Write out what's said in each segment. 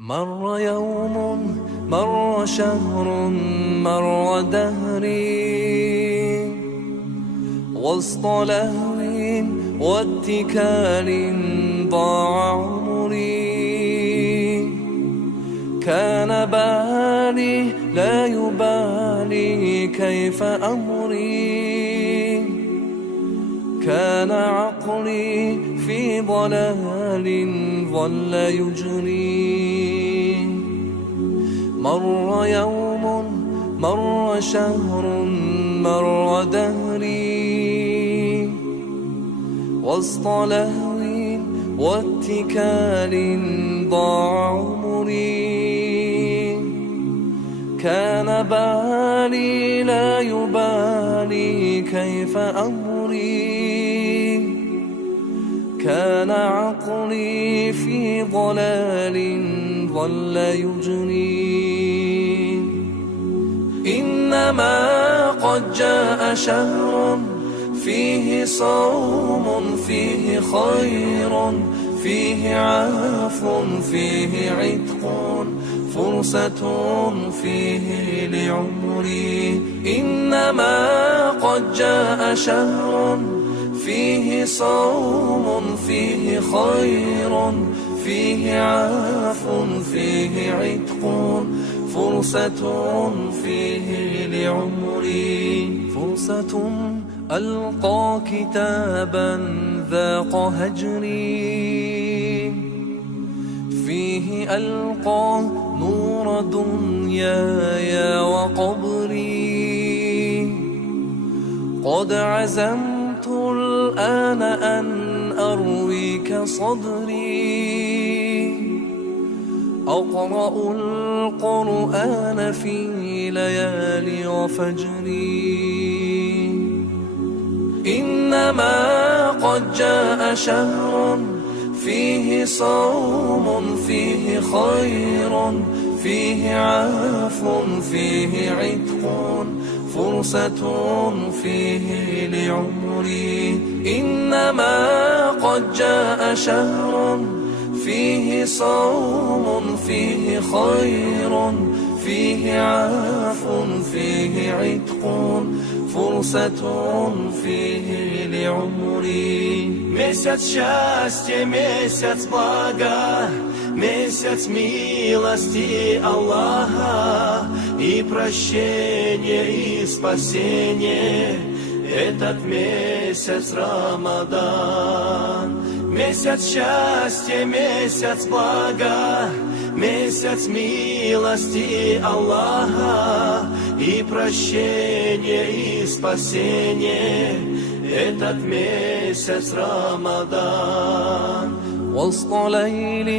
مر يوم، مر شهر، مر دهري وسط لهو واتكال ضاع عمري. كان بالي لا يبالي كيف أمري، كان عقلي في ضلال ظل يجري. مر يوم، مر شهر، مر دهري وسط لهو واتكال ضاع عمري. كان بالي لا يبالي كيف أمري، كان عقلي في ضلال ظل يجري. إنما قد جاء شهر فيه صوم، فيه خير، فيه عفو، فيه عتق، فرصة فيه لعمري. إنما قد جاء شهر فيه صوم، فيه خير، فيه عفو، فيه عتق، فرصة فيه لعمري. فرصة ألقى كتابا ذاق هجري، فيه ألقى نور دنياي وقبري. قد عزمت الآن أن أرويك صدري، أقرأ القرآن في ليالي وفجري. إنما قد جاء شهر فيه صوم، فيه خير، فيه عفو، فيه عتق، فرصة فيه لعمري. إنما قد جاء شهر فيه صوم، فيه خير، فيه عفو، فيه عتق، فرصة فيه لعمري. Месяц счастья, месяц блага, месяц милости Аллаха и прощения и спасения. Этот месяц Рамадан. Месяц счастья, месяц блага, месяц милости Аллаха и прощения и спасения. Этот месяц Рамадан. وسط ليل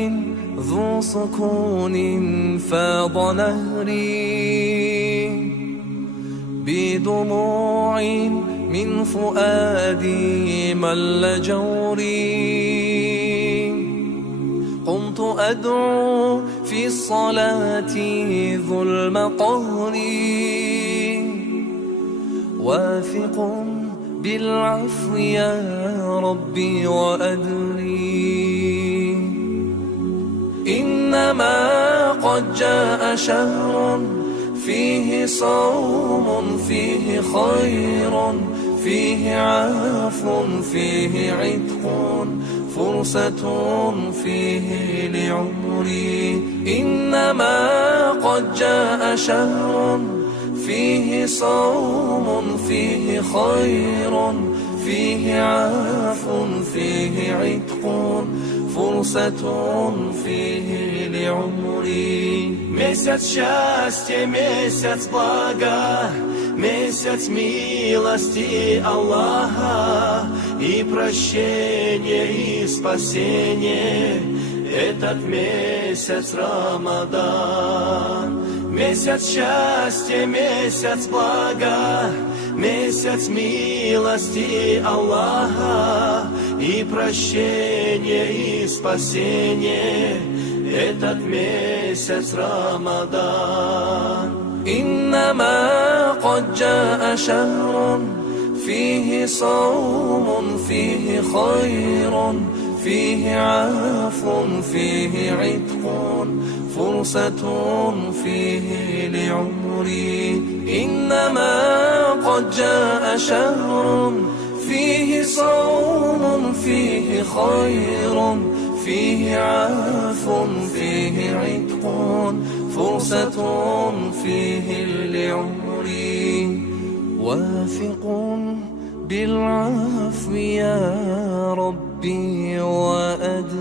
ذو سكون فاض نهري، بدموع من فؤادي مل جوري. قمت أدعو في الصلاة ذو المقهر، واثق بالعفو يا ربي وأدري. إنما قد جاء شهر فيه صوم، فيه خير، فيه عفو، فيه عتق، فرصة فيه لعمري. إنما قد جاء شهر فيه صوم، فيه خير، فيه عفو، فيه عتق، فرصة فيه لعمري. Месяц счастья, месяц блага, месяц милости Аллаха и прощения и спасения. Этот месяц Рамадан. Месяц счастья, месяц блага, месяц милости Аллаха и прощения и спасения. Этот месяц Рамадан. إنما قد جاء شهر فيه صوم، فيه خير، فيه عفو فيه عتق فرصة فيه لعمري. إنما قد جاء شهر فيه صوم فيه خير فيه عفو فيه عتق فرصة فيه لعمري. واثق بالعفو يا ربي وأدري